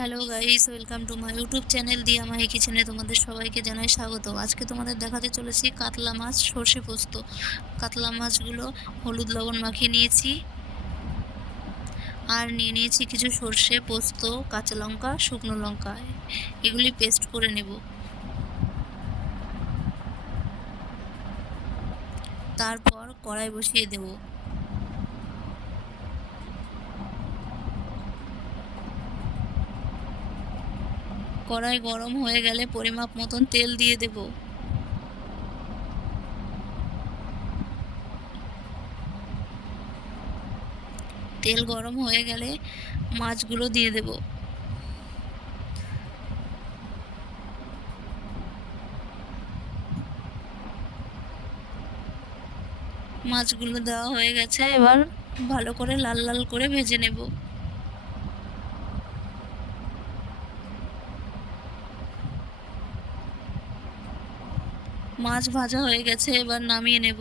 Hello guys, welcome to my YouTube channel দিয়া মাহি কিচেনে। তোমাদের সবাইকে জানাই স্বাগত। আজকে তোমাদের দেখাতে চলেছি কাতলা মাছ সর্ষে পোস্ত। কাতলা মাছগুলো হলুদ লবণ মাখিয়ে নিয়েছি, আর নিয়ে নিয়েছি কিছু সর্ষে, পোস্ত, কাঁচা লঙ্কা, শুকনো লঙ্কা। এগুলি পেস্ট করে নেব। তারপর কড়াই বসিয়ে দেব। কড়াই গরম হয়ে গেলে পরিমাপ মতন তেল দিয়ে দেব। তেল গরম হয়ে গেলে মাছগুলো দিয়ে দেব। মাছগুলো দেওয়া হয়ে গেছে, এবার ভালো করে লাল লাল করে ভেজে নেব। মাছ ভাজা হয়ে গেছে, এবার নামিয়ে নেব।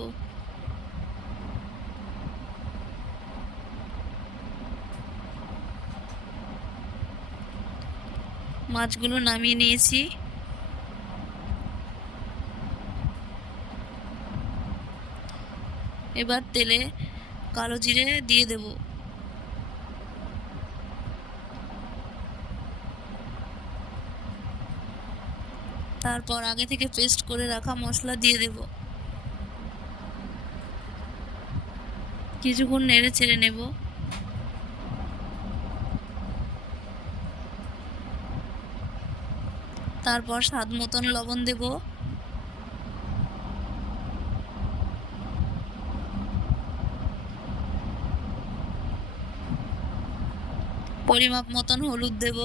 মাছগুলো নামিয়ে নিয়েছি। এবার তেলে কালো জিরে দিয়ে দেব। তারপর আগে থেকে পেস্ট করে রাখা মশলা দিয়ে দেব। কিছুক্ষণ নেড়ে চেড়ে নেব। তারপর স্বাদ মতন লবণ দেব। পরিমাপ মতন হলুদ দেব।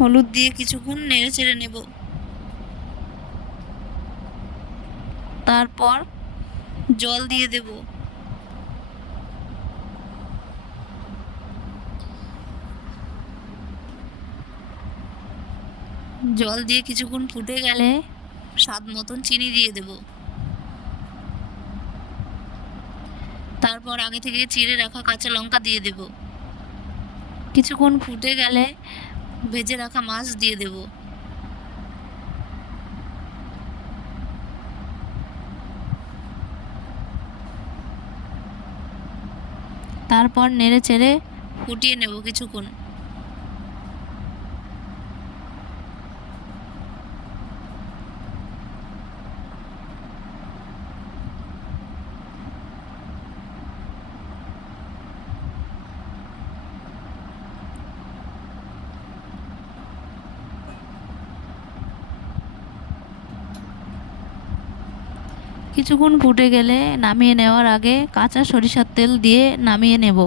হলুদ দিয়ে কিছুক্ষণ নেড়ে চেড়ে নেব। তারপর জল দিয়ে দেব। জল দিয়ে কিছুক্ষণ ফুটে গেলে স্বাদ মতন চিনি দিয়ে দেব। তারপর আগে থেকে চিড়ে রাখা কাঁচা লঙ্কা দিয়ে দেব। কিছুক্ষণ ফুটে গেলে ভেজে রাখা মাছ দিয়ে দেব। তারপর নেড়ে চেড়ে ফুটিয়ে নেব কিছুক্ষণ। কিছুক্ষণ ফুটে গেলে নামিয়ে নেওয়ার আগে কাঁচা সরিষার তেল দিয়ে নামিয়ে নেব।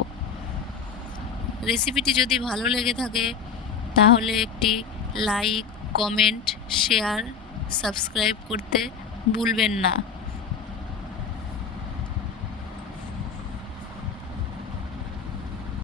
রেসিপিটি যদি ভালো লেগে থাকে তাহলে একটি লাইক, কমেন্ট, শেয়ার, সাবস্ক্রাইব করতে ভুলবেন না।